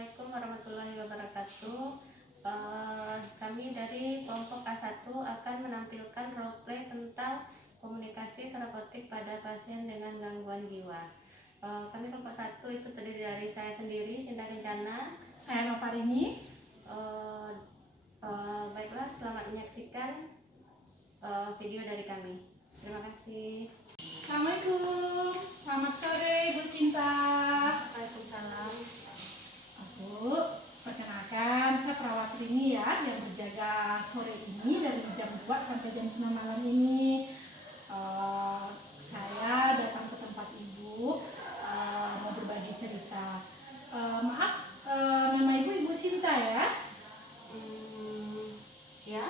Assalamualaikum warahmatullahi wabarakatuh. Kami dari kelompok K1 akan menampilkan roleplay tentang komunikasi terapeutik pada pasien dengan gangguan jiwa. Kami kelompok 1 itu terdiri dari saya sendiri, Sinta Kencana. Saya Novarini. Baiklah, selamat menyaksikan video dari kami. Terima kasih. Assalamualaikum, selamat sore Bu Sinta. Waalaikumsalam. Bu, perkenalkan saya perawat Rini ya, yang berjaga sore ini dari jam 2 sampai jam 9 malam ini. Saya datang ke tempat Ibu, mau berbagi cerita. Maaf, nama Ibu Sinta ya? Ya.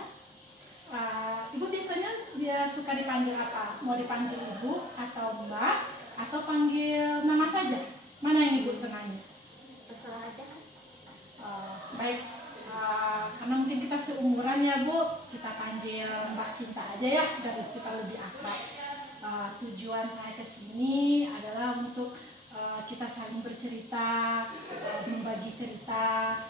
Ibu biasanya dia suka dipanggil apa? Mau dipanggil Ibu atau Mbak atau panggil nama saja? Mana yang Ibu senangi? Terserah aja. Baik, karena mungkin kita seumuran ya Bu, kita panggil Mbak Sinta aja ya, dari kita lebih akrab. Tujuan saya kesini adalah untuk kita saling bercerita, membagi cerita.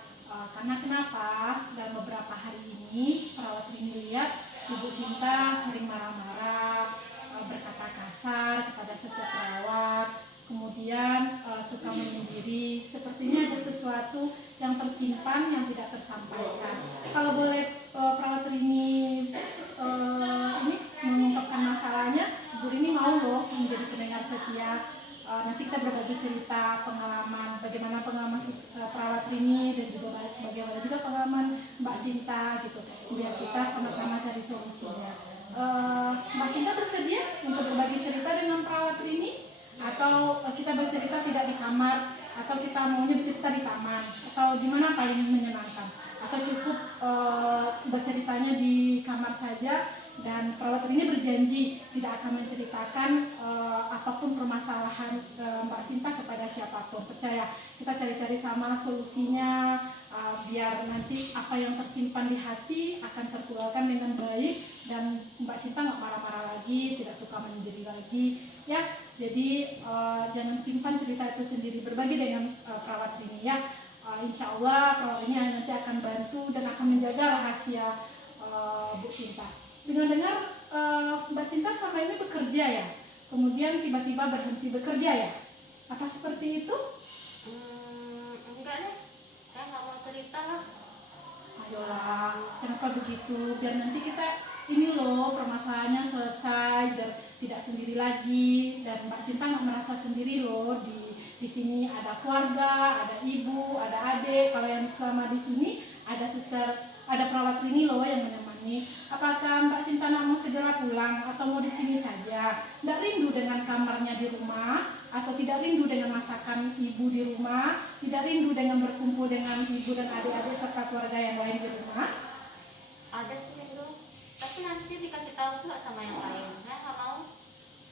Karena kenapa? Dalam beberapa hari ini perawat Rini lihat Ibu Sinta sering marah-marah, berkata kasar kepada setiap perawat, kemudian suka menyendiri. Sepertinya ada sesuatu yang tersimpan yang tidak tersampaikan. Kalau boleh perawat Rini ini mengungkapkan masalahnya, Bu Rini mau loh menjadi pendengar setia. Nanti kita berbagi cerita pengalaman, bagaimana pengalaman perawat Rini dan juga bagaimana juga pengalaman Mbak Sinta gitu, biar kita sama-sama cari solusinya. Mbak Sinta bersedia untuk berbagi cerita dengan perawat Rini, atau kita bercerita tidak di kamar, atau kita maunya bercerita di taman, atau di mana paling menyenangkan, atau cukup berceritanya di kamar saja? Dan perawat Rini berjanji tidak akan menceritakan apapun permasalahan Mbak Sinta kepada siapapun. Percaya, kita cari-cari sama solusinya, biar nanti apa yang tersimpan di hati akan terkeluarkan dengan baik dan Mbak Sinta nggak marah-marah lagi, tidak suka menyendiri lagi ya. Jadi jangan simpan cerita itu sendiri, berbagi dengan perawat Rini ya. Insya Allah perawat Rini nanti akan bantu dan akan menjaga rahasia Bu Sinta. Dengar-dengar Mbak Sinta sama ini bekerja ya, kemudian tiba-tiba berhenti bekerja ya, apa seperti itu? Enggak deh, saya nggak mau cerita lah. Ayolah, kenapa begitu? Biar nanti kita ini loh permasalahannya selesai, biar tidak sendiri lagi, dan Mbak Sinta nggak merasa sendiri loh. Di sini ada keluarga, ada ibu, ada adik. Kalau yang selama di sini ada suster, ada perawat Rini loh yang menemani. Apakah Mbak Sinta mau segera pulang atau mau di sini saja? Tidak rindu dengan kamarnya di rumah, atau tidak rindu dengan masakan ibu di rumah, tidak rindu dengan berkumpul dengan ibu dan adik-adik serta keluarga yang lain di rumah? Ada sih rindu, tapi nanti dikasih tahu juga sama yang lain. Saya nggak mau.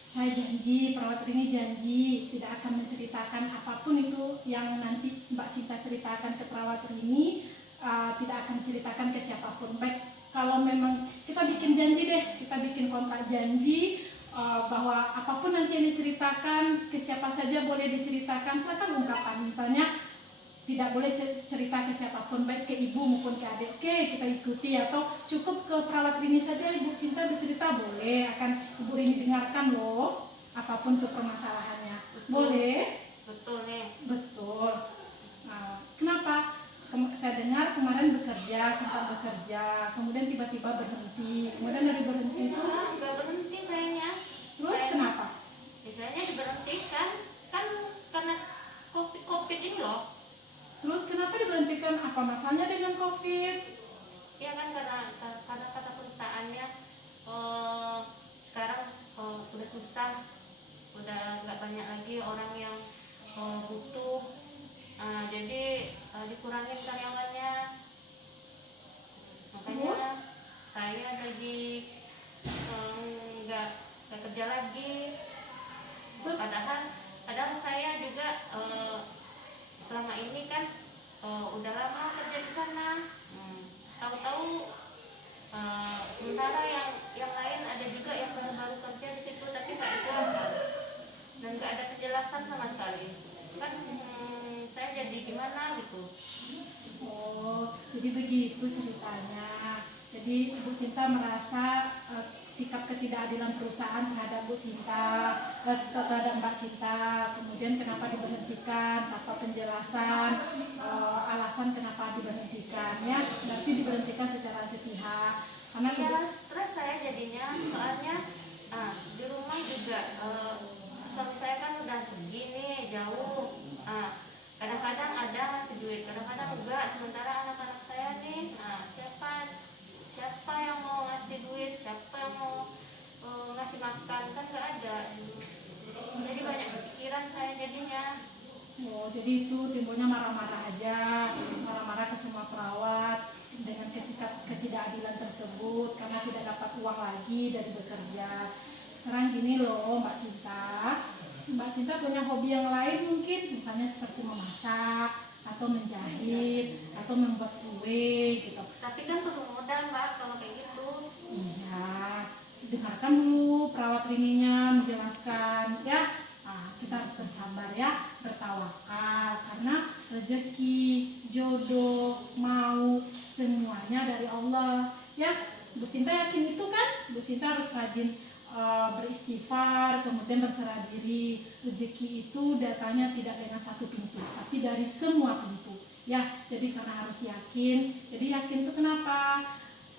Saya janji, perawat Rini janji tidak akan menceritakan apapun itu yang nanti Mbak Sinta ceritakan ke perawat Rini, tidak akan ceritakan ke siapapun. Baik, kalau memang kita bikin janji deh, kita bikin kontrak janji bahwa apapun nanti yang diceritakan ke siapa saja boleh diceritakan, silakan ungkapkan. Misalnya tidak boleh cerita ke siapapun, baik ke ibu maupun ke adik. Oke, kita ikuti, atau cukup ke perawat Rini saja Ibu Sinta bercerita, boleh, akan Ibu Rini dengarkan loh apapun itu permasalahannya. Betul. Boleh? Betul nih. Betul. Kenapa? Saya dengar kemarin bekerja, sempat bekerja, kemudian tiba-tiba berhenti, kemudian dari berhenti itu Nggak berhenti sayanya. terus kenapa? Biasanya diberhentikan kan karena COVID ini loh. Terus kenapa diberhentikan? Apa masalahnya dengan COVID? Ya kan karena kata perusahaannya sekarang udah susah, udah nggak banyak lagi orang yang butuh. Jadi dikurangin karyawannya, makanya Terus? saya jadi nggak kerja lagi. Terus? Padahal saya juga selama ini kan udah lama kerja di sana. Tahu-tahu sementara yang lain ada juga yang baru kerja di situ tapi nggak dikeluarkan dan nggak ada kejelasan sama sekali. Kan saya jadi gimana gitu. Jadi begitu ceritanya. Jadi Bu Sinta merasa sikap ketidakadilan perusahaan terhadap Bu Sinta, terhadap Mbak Sinta, kemudian kenapa diberhentikan, apa penjelasan, alasan kenapa diberhentikan, ya berarti diberhentikan secara sepihak. Karena Ya stres saya jadinya, soalnya di rumah juga suami saya kan udah begini jauh. Kadang-kadang ada ngasih duit, kadang-kadang enggak. Sementara anak-anak saya nih, siapa yang mau ngasih duit, siapa yang mau ngasih makan, kan nggak ada. Jadi banyak pikiran saya jadinya. Oh, jadi itu timbulnya marah-marah aja, marah-marah ke semua perawat dengan sikap ketidakadilan tersebut karena tidak dapat uang lagi dari bekerja. Sekarang gini loh Mbak Sinta, Mbak Sinta punya hobi yang lain mungkin, misalnya seperti memasak, atau menjahit, atau membuat kue gitu. Tapi kan perlu modal Mbak kalau kayak gitu. Iya, dengarkan dulu perawat Rininya menjelaskan ya. Kita harus bersabar ya, bertawakal karena rezeki, jodoh, mau semuanya dari Allah ya. Bu Sinta yakin itu kan? Bu Sinta harus rajin beristighfar, kemudian berserah diri. Rezeki itu datangnya tidak dengan satu pintu, tapi dari semua pintu ya. Jadi karena harus yakin. Jadi yakin itu kenapa?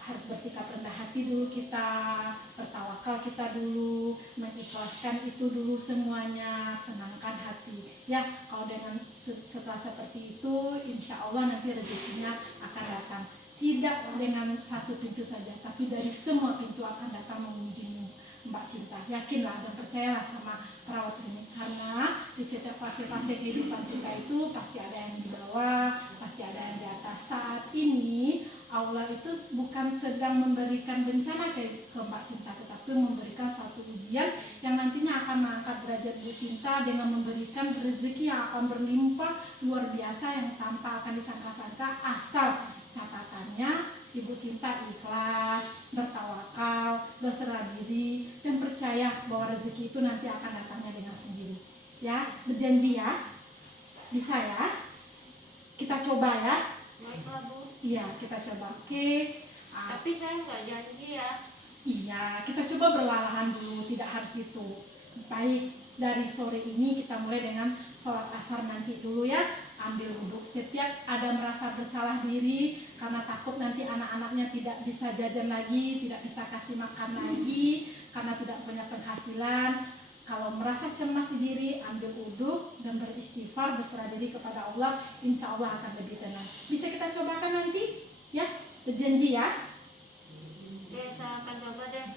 Harus bersikap rendah hati dulu kita, bertawakal kita dulu, mengikhlaskan itu dulu semuanya, tenangkan hati. Ya, kalau dengan setelah seperti itu, insya Allah nanti rezekinya akan datang. Tidak dengan satu pintu saja, tapi dari semua pintu akan datang mengunjungi Mbak Sinta. Yakinlah dan percayalah sama perawat ini, karena di setiap fase-fase kehidupan kita itu pasti ada yang di bawah, pasti ada yang di atas. Saat ini Allah itu bukan sedang memberikan bencana ke Mbak Sinta, tetapi memberikan suatu ujian yang nantinya akan mengangkat derajat Bu Sinta dengan memberikan rezeki yang akan berlimpah luar biasa yang tanpa akan disangka-sangka, asal catatannya Ibu Sinta ikhlas, bertawakal, berserah diri, dan percaya bahwa rezeki itu nanti akan datangnya dengan sendiri. Ya, berjanji ya, bisa ya, kita coba ya. Baiklah Bu. Iya, kita coba. Oke. Tapi saya nggak janji ya. Iya, kita coba berlahan dulu, tidak harus gitu. Baik, dari sore ini kita mulai dengan sholat asar nanti dulu ya. Ambil wudhu. Setiap ada merasa bersalah diri karena takut nanti anak-anaknya tidak bisa jajan lagi, tidak bisa kasih makan lagi karena tidak punya penghasilan. Kalau merasa cemas di diri, ambil wudhu dan beristighfar, berserah diri kepada Allah, insya Allah akan lebih tenang. Bisa kita cobakan nanti? Ya, berjanji ya? Oke, saya akan coba deh.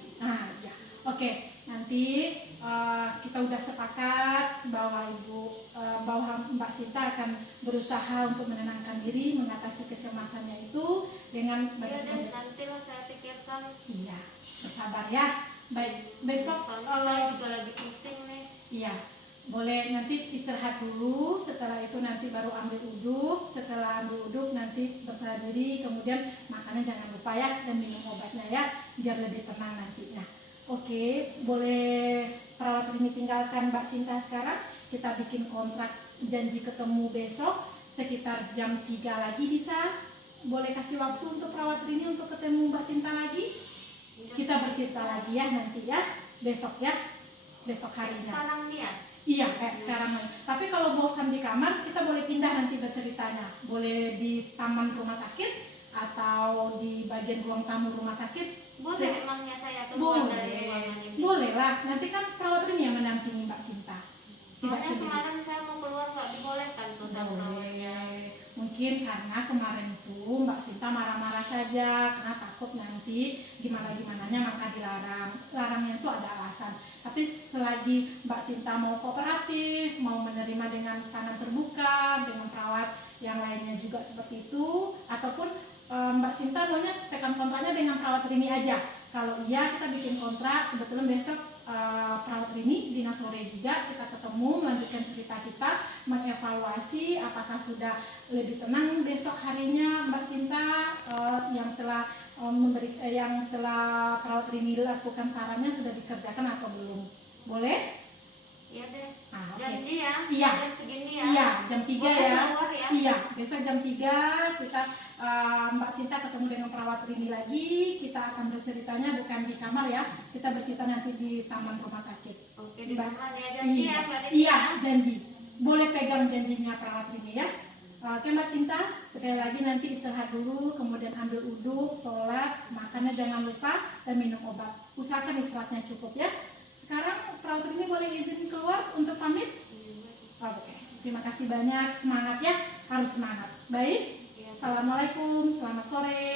Ya. Oke, nanti kita udah sepakat bahwa bahwa Mbak Sinta akan berusaha untuk menenangkan diri, mengatasi kecemasannya itu dengan Iya deh, nanti lah saya pikirkan. Iya, bersabar ya. Baik, besok Saya juga lagi pusing nih. iya, boleh nanti istirahat dulu, setelah itu nanti baru ambil wudhu, setelah ambil wudhu nanti berserah diri, kemudian makannya jangan lupa ya, dan minum obatnya ya, biar lebih tenang nantinya. Oke, boleh perawat ini tinggalkan Mbak Sinta sekarang, kita bikin kontrak janji ketemu besok, sekitar jam 3 lagi bisa, boleh kasih waktu untuk perawat ini untuk ketemu Mbak Sinta lagi? Kita bercerita lagi ya nanti ya, besok ya, besok harinya. Sekarang nih ya? Iya, kayak sekarang. Tapi kalau bosan di kamar, kita boleh pindah nanti berceritanya. Boleh di taman rumah sakit atau di bagian ruang tamu rumah sakit. Boleh emangnya saya keluar dari ruangan ini? Boleh lah. Nanti kan perawat ini yang mendampingi Mbak Sinta. Tidak Makanya sendiri. kemarin saya mau keluar nggak dibolehkan tuh sama perawatnya. Mungkin karena kemarin tuh Mbak Sinta marah-marah saja karena takut nanti gimana-gimananya maka dilarang. Larangnya itu ada alasan. Tapi selagi Mbak Sinta mau kooperatif, mau menerima dengan tangan terbuka, dengan perawat yang lainnya juga seperti itu, ataupun Mbak Sinta maunya tekan kontraknya dengan perawat Rini aja. Kalau iya kita bikin kontrak, kebetulan besok perawat Rini Dina sore juga kita ketemu melanjutkan cerita kita, mengevaluasi apakah sudah lebih tenang besok harinya Mbak Sinta, yang telah yang telah perawat Rini lakukan sarannya sudah dikerjakan atau belum. Boleh? Iya deh. Ah, oke. Janji ya. Iya. Jam segini ya. Iya, jam 3 Boleh ya. keluar ya. Iya, besok jam 3 kita Mbak Sinta ketemu dengan perawat Rini lagi. Kita akan berceritanya bukan di kamar ya. Kita bercerita nanti di taman rumah sakit. Oke, di Mbak. taman ya. Janji Iya. ya, Mbak Rini. Iya, janji. Boleh pegang janjinya perawat Rini ya. Oke Mbak Sinta, sekali lagi nanti istirahat dulu, kemudian ambil uduk, sholat, makannya jangan lupa, dan minum obat. Usahakan istirahatnya cukup ya. Sekarang perawat Rini boleh izin keluar untuk pamit? Oke, terima kasih banyak, semangat ya, harus semangat. Baik, Iya. Assalamualaikum, selamat sore.